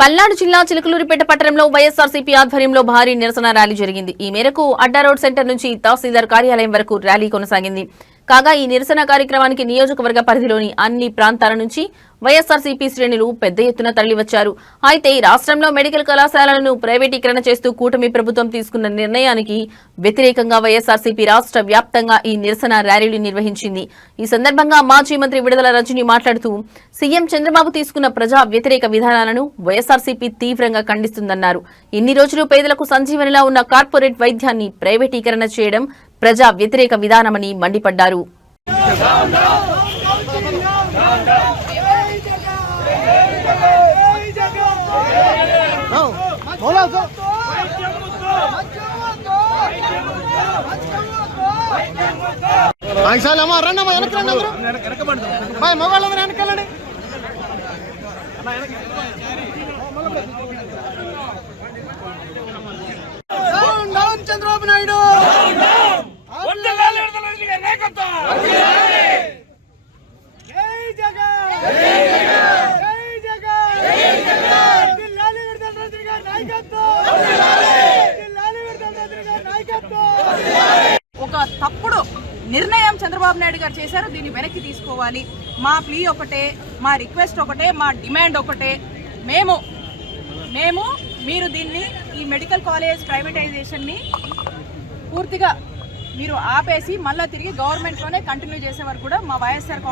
పల్నాడు జిల్లా చిలుకలూరిపేట పట్టణంలో వైఎస్ఆర్సీపీ ఆధ్వర్యంలో భారీ నిరసన ర్యాలీ జరిగింది. ఈ మేరకు అడ్డా రోడ్ సెంటర్ నుంచి తహసీల్దార్ కార్యాలయం వరకు ర్యాలీ కొనసాగింది. కాగా ఈ నిరసన కార్యక్రమానికి నియోజకవర్గ పరిధిలోని అన్ని ప్రాంతాల నుంచి వైఎస్ఆర్సీపీ శ్రేణులు పెద్ద ఎత్తున తరలివచ్చారు. అయితే రాష్ట్రంలో మెడికల్ కళాశాలలను ప్రైవేటీకరణ చేస్తూ కూటమి ప్రభుత్వం తీసుకున్న నిర్ణయానికి వ్యతిరేకంగా వైఎస్ఆర్సీపీ రాష్ట్ర వ్యాప్తంగా ఈ నిరసన ర్యాలీలు నిర్వహించింది. ఈ సందర్భంగా మాజీ మంత్రి విడుదల రజని మాట్లాడుతూ సీఎం చంద్రబాబు తీసుకున్న ప్రజా వ్యతిరేక విధానాలను వైఎస్ఆర్సీపీ తీవ్రంగా ఖండిస్తుందన్నారు. ఇన్ని రోజులు పేదలకు సంజీవనిలా ఉన్న కార్పొరేట్ వైద్యాన్ని ప్రైవేటీకరణ చేయడం ప్రజా వ్యతిరేక విధానమని మండిపడ్డారు. చంద్రబాబు నాయుడు ఒక తప్పుడు నిర్ణయం చంద్రబాబు నాయుడు గారు చేశారు. దీన్ని వెనక్కి తీసుకోవాలి. మా ప్లీ ఒకటే, మా రిక్వెస్ట్ ఒకటే, మా డిమాండ్ ఒకటే. మేము మీరు దీన్ని ఈ మెడికల్ కాలేజ్ ప్రైవేటైజేషన్ని పూర్తిగా మీరు ఆపేసి మళ్ళీ తిరిగి గవర్నమెంట్లోనే కంటిన్యూ చేసే వరకు కూడా మా వైఎస్ఆర్